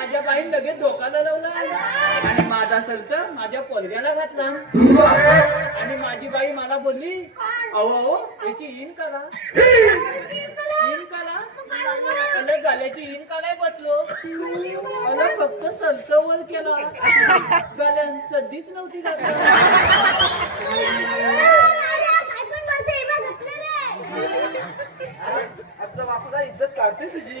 माझ्या बाईन लगेच धोकाला लावला. आणि माझा सर्ट माझ्या पोरग्याला घातला. आणि माझी बाई मला बोलली अहो अहो याची इन करा इन करा अरे गाल्याची इन कालाय बसलो. मला फक्त सर्ट वर केला. गाल्यान सध्याच नव्हती इज्जत काढते तुझी.